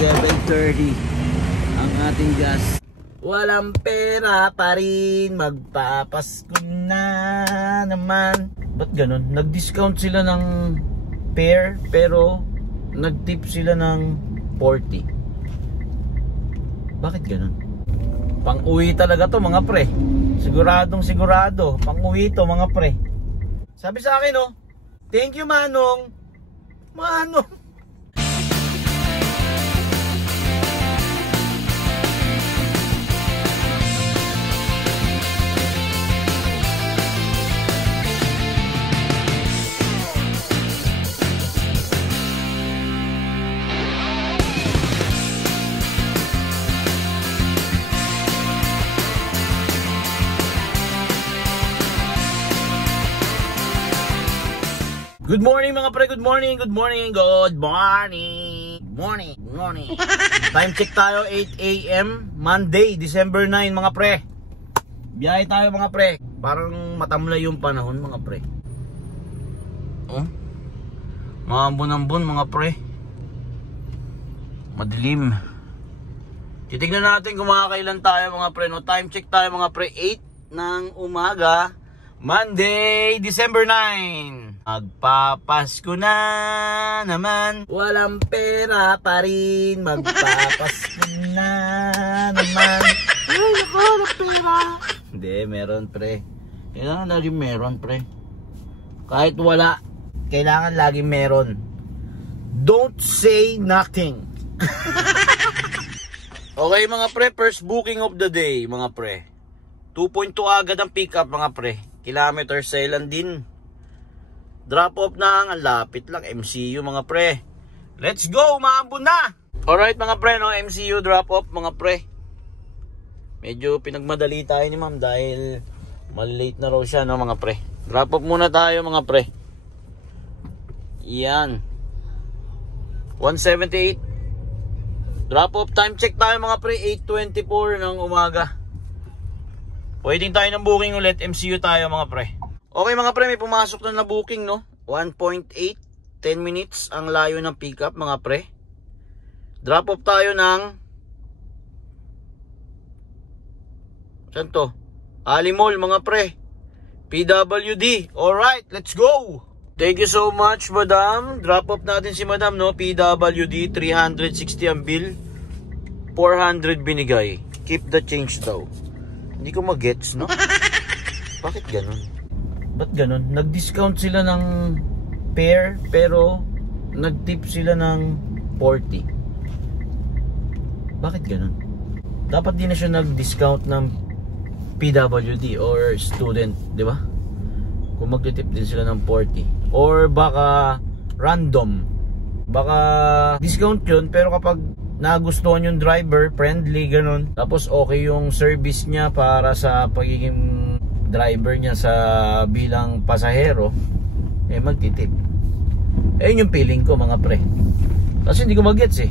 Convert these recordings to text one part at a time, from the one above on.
7:30 ang ating gas. Walang pera pa rin, magpapasko na naman. Ba't ganun? Nag-discount sila ng pair pero nag-tip sila ng 40. Bakit ganun? Pang-uwi talaga to mga pre. Siguradong sigurado. Pang-uwi to mga pre. Sabi sa akin oh, thank you Manong. Manong. Good morning mga pre, good morning, good morning, good morning. Morning, morning. Time check tayo, 8 AM, Monday, December 9 mga pre. Biyahe tayo mga pre. Parang matamlay yung panahon mga pre. Oh, maambon-ambon mga pre. Madilim. Titignan natin kung makakailan tayo mga pre. No? Time check tayo mga pre, 8 ng umaga, Monday, December 9. Magpapasko na naman. Walang pera pa rin, magpapasko na naman. Ay, naku, walang pera. Hindi, meron pre. Kailangan laging meron pre. Kahit wala, kailangan laging meron. Don't say nothing. Okay mga pre, first booking of the day mga pre. 2.2 agad ang pick up mga pre. Kilometer sailan din. Drop off na, ang lapit lang, MCU mga pre. Let's go, maambon na. Alright mga pre, no, MCU drop off mga pre. Medyo pinagmadali tayo ni ma'am dahil malilate na raw siya, no mga pre. Drop off muna tayo mga pre. Yan 178. Drop off, time check tayo mga pre, 8:24 ng umaga. Pwedeng tayo ng booking ulit, MCU tayo mga pre. Okay mga pre, may pumasok na booking no. 1.8, 10 minutes ang layo ng pickup mga pre. Drop off tayo ng saan to? Alimol mga pre, PWD. Alright, let's go. Thank you so much madam. Drop off natin si madam no. PWD 360 ang bill, 400 binigay. Keep the change daw. Hindi ko mag-gets no. Bakit ganun? Ba't ganun? Nag-discount sila ng pair pero nag-tip sila ng 40. Bakit ganun? Dapat di na siya nag-discount ng PWD or student, di ba? Kung mag-tip din sila ng 40. Or baka random. Baka discount yun pero kapag nagustuhan yung driver, friendly, ganun. Tapos okay yung service niya para sa pagiging driver niya sa bilang pasahero, eh magtitip. Ayun yung feeling ko mga pre. Kasi hindi ko mag-gets eh.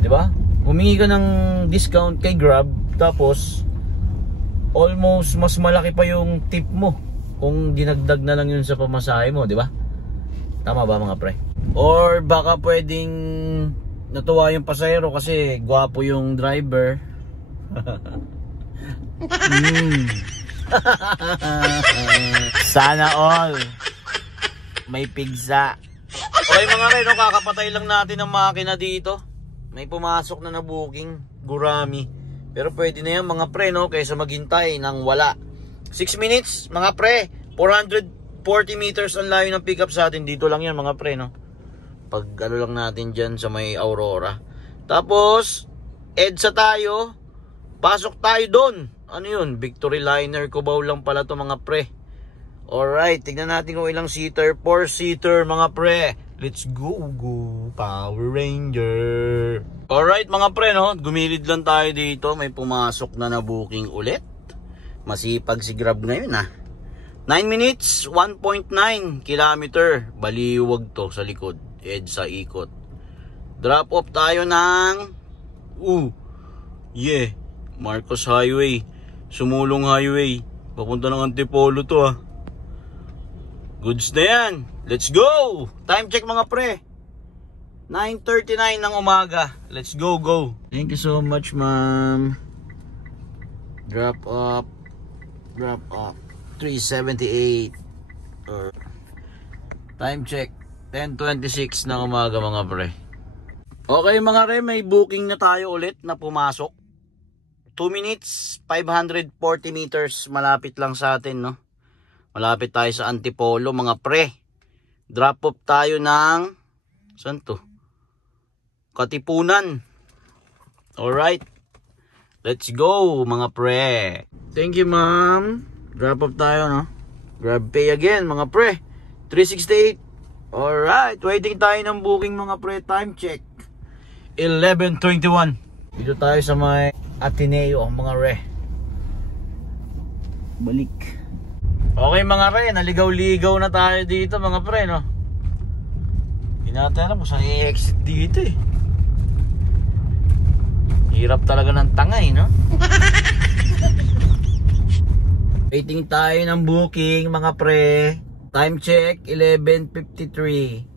'Di ba? Humingi ka ng discount kay Grab tapos almost mas malaki pa yung tip mo kung dinagdag na lang yun sa pamasahe mo, 'di ba? Tama ba mga pre? Or baka pwedeng natuwa yung pasahero kasi gwapo yung driver. Sana all may pigsa. Okay mga re, no, kakapatay lang natin ang makina dito. May pumasok na booking, gurami. Pero pwede na yan mga pre, no, kaysa maghintay ng wala. 6 minutes mga pre, 440 meters ang layo ng pickup sa atin. Dito lang yan mga pre, no. Pag ano lang natin dyan sa may Aurora. Tapos EDSA tayo. Pasok tayo doon. Ano yun? Victory Liner Cubao lang pala to mga pre. Alright, tignan natin kung ilang seater. 4-seater mga pre. Let's go, go Power Ranger. Alright mga pre, no? Gumilid lang tayo dito. May pumasok na booking ulit. Masipag si Grab ngayon ah. 9 minutes, 1.9 kilometer. Baliwag to sa likod. EDSA ikot. Drop off tayo ng Marcos Highway, Sumulong Highway. Papunta ng Antipolo to ah. Goods na yan. Let's go. Time check mga pre, 9:39 ng umaga. Let's go. Thank you so much, ma'am. Drop up 378. Time check 10:26 ng umaga mga pre. Okay mga re, may booking na tayo ulit na pumasok. 2 minutes 540 meters, malapit lang sa atin, no? Malapit tayo sa Antipolo mga pre. Drop off tayo ng saan to? Katipunan. Alright, let's go mga pre. Thank you ma'am. Drop off tayo, no? Grab pay again mga pre. 368. Alright, waiting tayo ng booking mga pre. Time check 11:21. Dito tayo sa may Ateneo mga re. Balik. Okay mga re, naligaw-ligaw na tayo dito mga pre, no? Hindi natin alam kung saan i-exit dito eh. Hirap talaga ng tangay, no? Waiting tayo ng booking mga pre. Time check 11:53.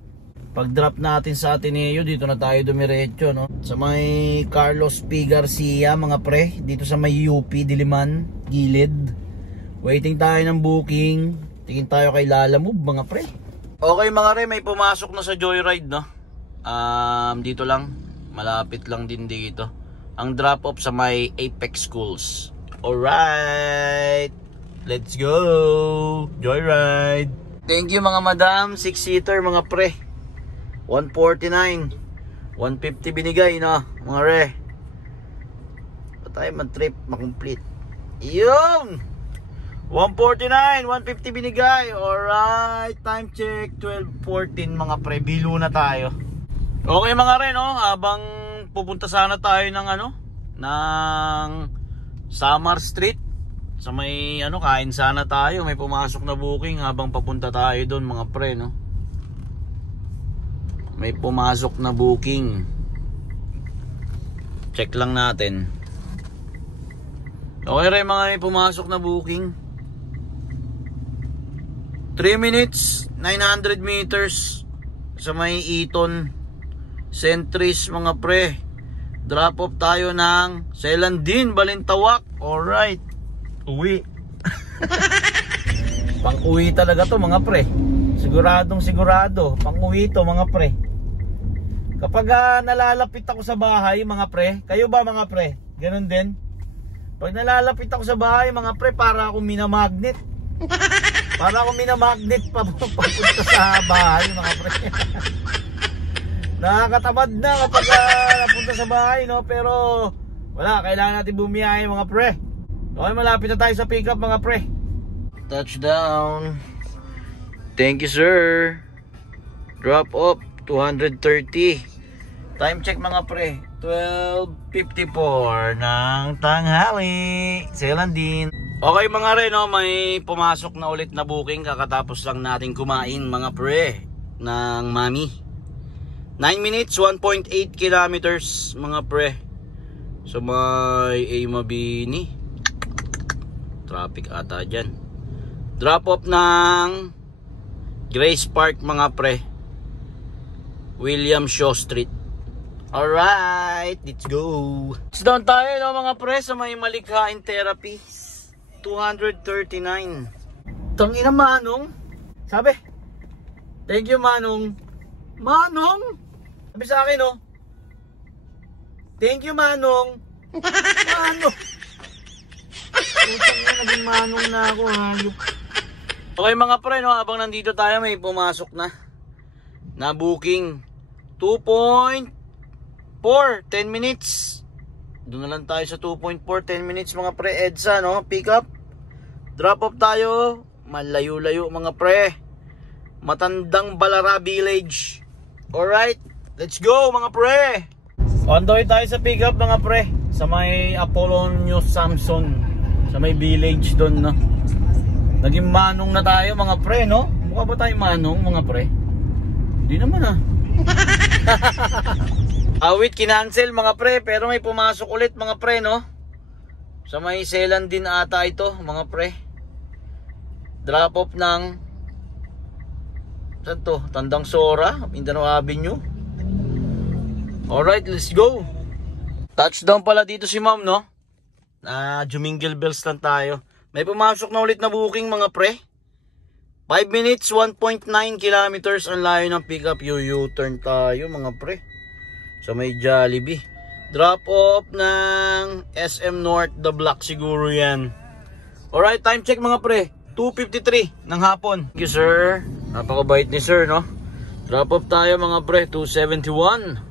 Pag drop natin sa Ateneo, dito na tayo dumiretso, no? Sa may Carlos P. Garcia mga pre, dito sa may UP Diliman gilid. Waiting tayo ng booking. Tingin tayo kay Lalamove mga pre. Okay mga re, may pumasok na sa Joyride, no? Dito lang, malapit lang din dito. Ang drop off sa may Apex Schools. Alright, let's go Joyride. Thank you mga madam. 6-seater mga pre, 149. 150 binigay, no mga re. Pa tayo mag-trip makomplete. Yun, 149, 150 binigay. Alright, time check 12:14 mga pre. Bilo na tayo. Okay mga re, no? Habang pupunta sana tayo ng ng Samar Street, sa may kain sana tayo. May pumasok na booking habang papunta tayo doon mga pre, no? May pumasok na booking. Check lang natin. Okay re mga, may pumasok na booking. 3 minutes 900 meters sa may Eton Centris mga pre. Drop off tayo ng Selandin, Balintawak. Alright, uwi. Pang uwi talaga to mga pre. Siguradong sigurado pang uwi to mga pre. Kapag nalalapit ako sa bahay mga pre, kayo ba mga pre? Ganun din. Pag nalalapit ako sa bahay mga pre, para akong minamagnet. Para akong minamagnet papunta sa bahay mga pre. Nakakatamad na kapag napunta sa bahay, no? Pero wala, kailangan natin bumiyahe mga pre. Okay, malapit na tayo sa pick up mga pre. Touchdown. Thank you sir. Drop off 230. Time check mga pre, 12:54 ng tanghali. Selandin. Okay mga re, no? May pumasok na ulit na booking. Kakatapos lang natin kumain mga pre ng Mami. 9 minutes 1.8 kilometers mga pre. So may Mabini. Traffic ata dyan. Drop off ng Grace Park mga pre, William Shaw Street. Alright, let's go. Let's down tayo, no, mga pre, sa may Malikhain Therapy 239. Tangina Manong. Sabi, thank you Manong. Manong, sabi sa akin, no, thank you Manong. Manong. Utang na, naging Manong na ako, hayop. Okay mga pre, no, habang nandito tayo, may pumasok na booking 2.4 10 minutes. Doon na lang tayo sa 2.4 10 minutes mga pre. EDSA, no, pick up, drop off tayo. Malayo-layo mga pre, Matandang Balara Village. Alright, let's go mga pre. On the way tayo sa pick up mga pre, sa may Apolonio Samson, sa may village doon, no. Naging Manong na tayo mga pre, no? Mukha ba tayo Manong mga pre? Hindi naman Awit kinancel mga pre, pero may pumasok ulit mga pre, no? Sa may Selandin ata ito mga pre. Drop off ng saan to? Tandang Sora, Mindanao Avenue. Alright, let's go. Touchdown pala dito si ma'am, no? Jumingle bells lang tayo. May pumasok na ulit na booking mga pre. 5 minutes, 1.9 kilometers ang layo ng pickup. U-turn tayo mga pre. So may Jollibee. Drop off ng SM North, the block siguro yan. Alright, time check mga pre. 2:53 ng hapon. Thank you sir. Napakabait ni sir, no? Drop off tayo mga pre, 2:71.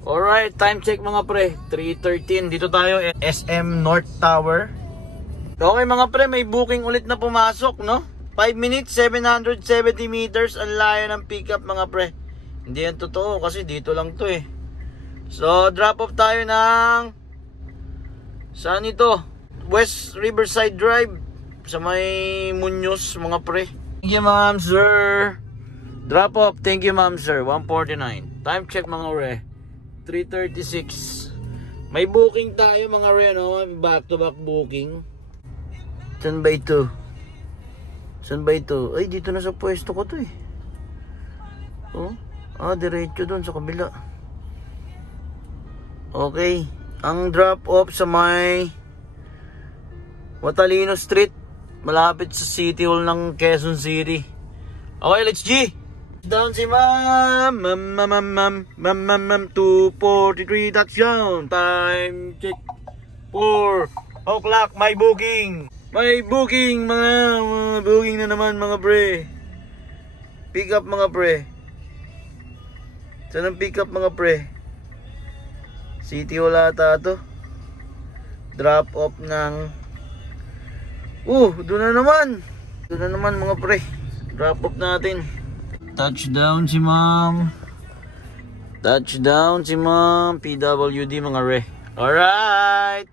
Alright, time check mga pre, 3:13. Dito tayo, SM North Tower. Okay mga pre, may booking ulit na pumasok, no? 5 minutes, 770 meters ang layo ng pickup mga pre. Hindi yan totoo kasi dito lang to eh. So, drop off tayo ng saan ito? West Riverside Drive sa may Muñoz mga pre. Thank you ma'am sir. Drop off, thank you ma'am sir. 1:49. Time check mga pre, 3:36. May booking tayo mga re, no? Back to back booking. Saan ba ito? Saan ba ito? Ay, dito na sa pwesto ko to eh. Oh, diretso doon sa kabila. Okay. Ang drop off sa may Watalino Street, malapit sa City Hall ng Quezon City. Okay, let's G. Down si ma'am. Ma'am, 2:43 touchdown. Time check 4 o'clock. May booking. May booking mga booking na naman mga pre. Pick up mga pre. Saan ang pick up mga pre? City Hall ata to. Drop off ng doon na naman. Doon na naman mga pre. Drop off natin. Touchdown si ma'am. Touchdown si ma'am. PWD mga re. Alright.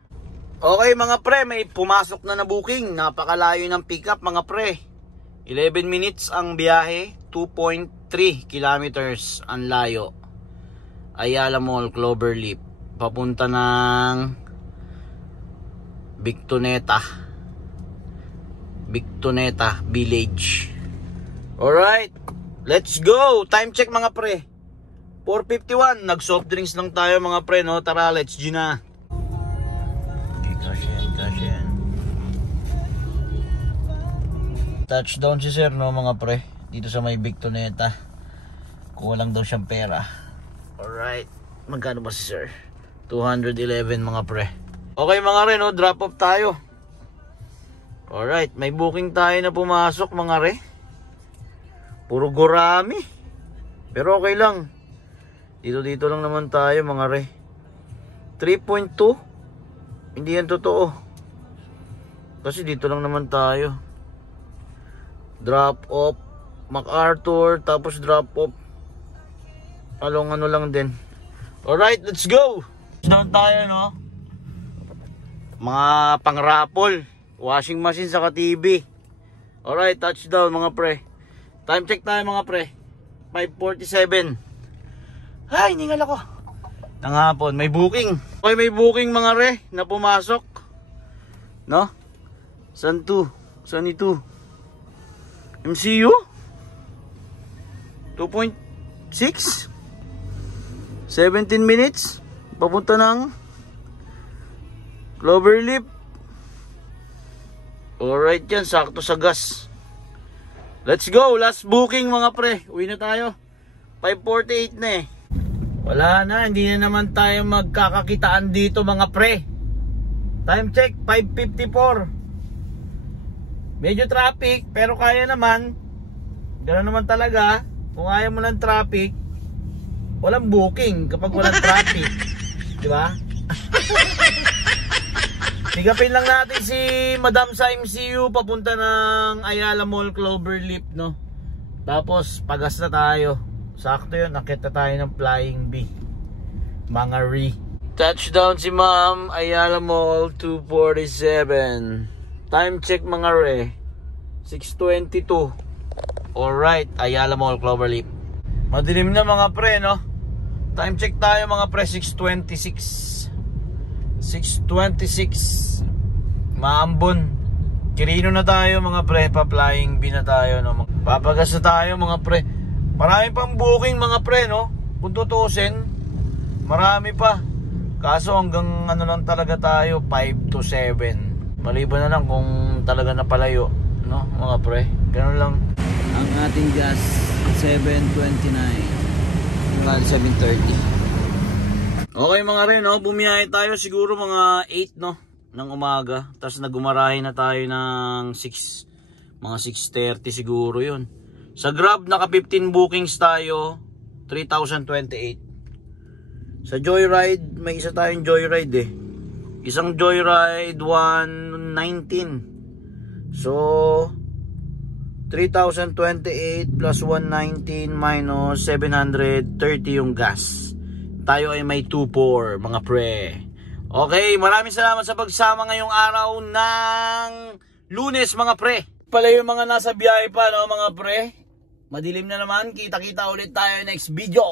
Okay mga pre, may pumasok na booking. Napakalayo ng pickup mga pre. 11 minutes ang biyahe, 2.3 kilometers ang layo. Ayala Mall, Cloverleaf. Papunta ng Bictoneta Village. Alright, let's go. Time check mga pre, 4:51. Nag soft drinks lang tayo mga pre, no? Tara, let's G na. Touchdown si sir, no mga pre, dito sa may Bictoneta. Kuha lang daw siyang pera. Alright, magkano ba si sir? 211 mga pre. Okay mga re, no? Drop off tayo. Alright, may booking tayo na pumasok mga re. Puro gurami, pero okay lang. Dito lang naman tayo mga re. 3.2. Hindi yan totoo, kasi dito lang naman tayo. Drop off MacArthur, tapos drop off along ano lang din. Alright, let's go. Down tayo, no? Mga pang-raffle, washing machine saka TV. Alright, touchdown mga pre. Time check tayo mga pre, 5:47. Ay, ningal ako ng hapon. May booking. Okay, may booking mga re na pumasok, no? Saan to? Saan ito? MCU 2.6 17 minutes papunta ng Cloverleaf. Alright yan, sakto sa gas. Let's go, last booking mga pre. Uwi na tayo, 5:48 na eh. Wala na, hindi na naman tayo magkakakitaan dito mga pre. Time check, 5:54. Medyo traffic, pero kaya naman. Ganoon naman talaga. Kung ayaw mo ng traffic, walang booking kapag walang traffic. Diba? Tigapin lang natin si Madam sa MCU papunta ng Ayala Mall, Cloverleaf, no? Tapos pagas na tayo. Sakto yun, nakita tayo ng Flying B, mga re. Touchdown si Ma'am, Ayala Mall, 2:47. Time check mga re, 6:22. Alright, Ayala Mall, Cloverleaf. Madilim na mga pre, no? Time check tayo mga pre, 6:26. 6:26. Maambon. Kirino na tayo mga pre, pa-Flying B na tayo, no? Papagas na tayo mga pre. Marami pang booking mga pre, no? Kung tutusin, Marami pa. Kaso hanggang ano lang talaga tayo, 5 to 7. Maliban na lang kung talaga napalayo, no mga pre. Ganun lang. Ang ating gas 7.29. 7.30. Okay mga rin, no? Bumiyahe tayo siguro mga 8, no? Ng umaga. Tapos nagumarahe na tayo ng 6. Mga 6.30 siguro yun. Sa Grab, naka 15 bookings tayo. 3,028. Sa Joyride, may isa tayong Joyride eh. Isang Joyride, 119. So, 3,028 plus 119 minus 730 yung gas. Tayo ay may 2.4 mga pre. Okay, maraming salamat sa pagsama ngayong araw ng Lunes mga pre. Pala yung mga nasa biyahe pa, no mga pre. Madilim na naman, kita-kita ulit tayo next video.